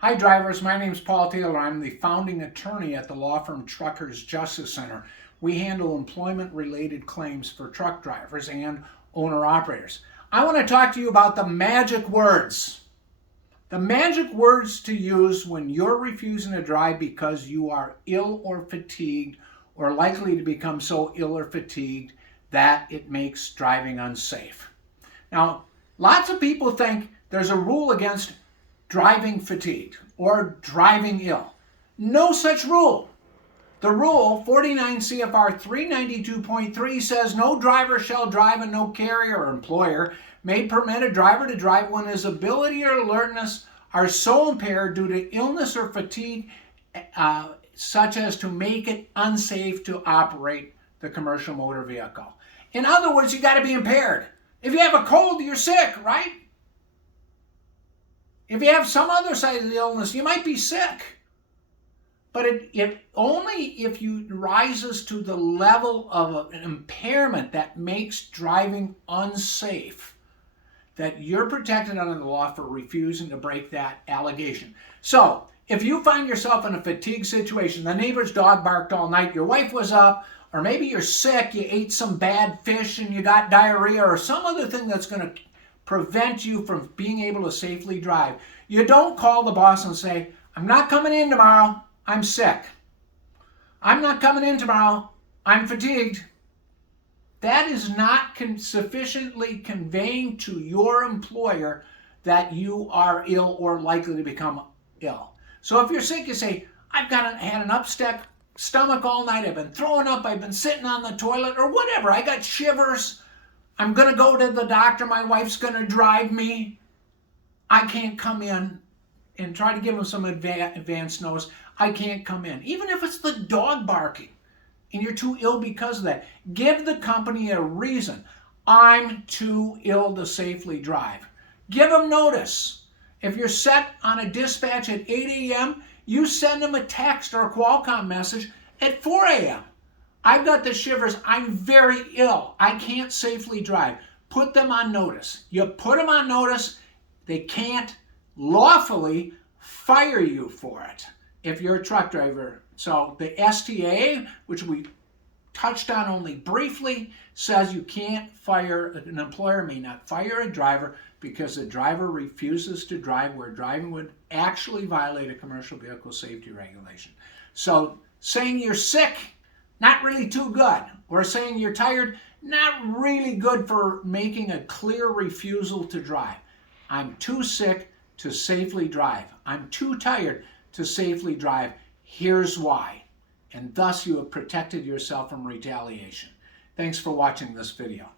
Hi drivers, my name is Paul Taylor. I'm the founding attorney at the law firm Truckers Justice Center. We handle employment-related claims for truck drivers and owner-operators. I want to talk to you about the magic words. The magic words to use when you're refusing to drive because you are ill or fatigued or likely to become so ill or fatigued that it makes driving unsafe. Now, lots of people think there's a rule against driving fatigued or driving ill. No such rule. The rule, 49 CFR 392.3, says no driver shall drive and no carrier or employer may permit a driver to drive when his ability or alertness are so impaired due to illness or fatigue such as to make it unsafe to operate the commercial motor vehicle. In other words, you got to be impaired. If you have a cold, you're sick, right? If you have some other side of the illness, you might be sick. But it only if you rises to the level of an impairment that makes driving unsafe that you're protected under the law for refusing to break that allegation. So, if you find yourself in a fatigue situation, the neighbor's dog barked all night, your wife was up, or maybe you're sick, you ate some bad fish and you got diarrhea, or some other thing that's going to prevent you from being able to safely drive. You don't call the boss and say, I'm not coming in tomorrow, I'm sick. I'm not coming in tomorrow, I'm fatigued. That is not sufficiently conveying to your employer that you are ill or likely to become ill. So if you're sick, you say, I've had an upset stomach all night, I've been throwing up, I've been sitting on the toilet, or whatever, I got shivers, I'm going to go to the doctor, my wife's going to drive me, I can't come in, and try to give them some advance notice, I can't come in. Even if it's the dog barking and you're too ill because of that, give the company a reason. I'm too ill to safely drive. Give them notice. If you're set on a dispatch at 8 a.m., you send them a text or a Qualcomm message at 4 a.m. I've got the shivers, I'm very ill, I can't safely drive. Put them on notice. You put them on notice, they can't lawfully fire you for it if you're a truck driver. So the STA, which we touched on only briefly, says you can't fire, an employer may not fire a driver because the driver refuses to drive where driving would actually violate a commercial vehicle safety regulation. So saying you're sick, not really too good, or saying you're tired, not really good for making a clear refusal to drive. I'm too sick to safely drive. I'm too tired to safely drive. Here's why. And thus you have protected yourself from retaliation. Thanks for watching this video.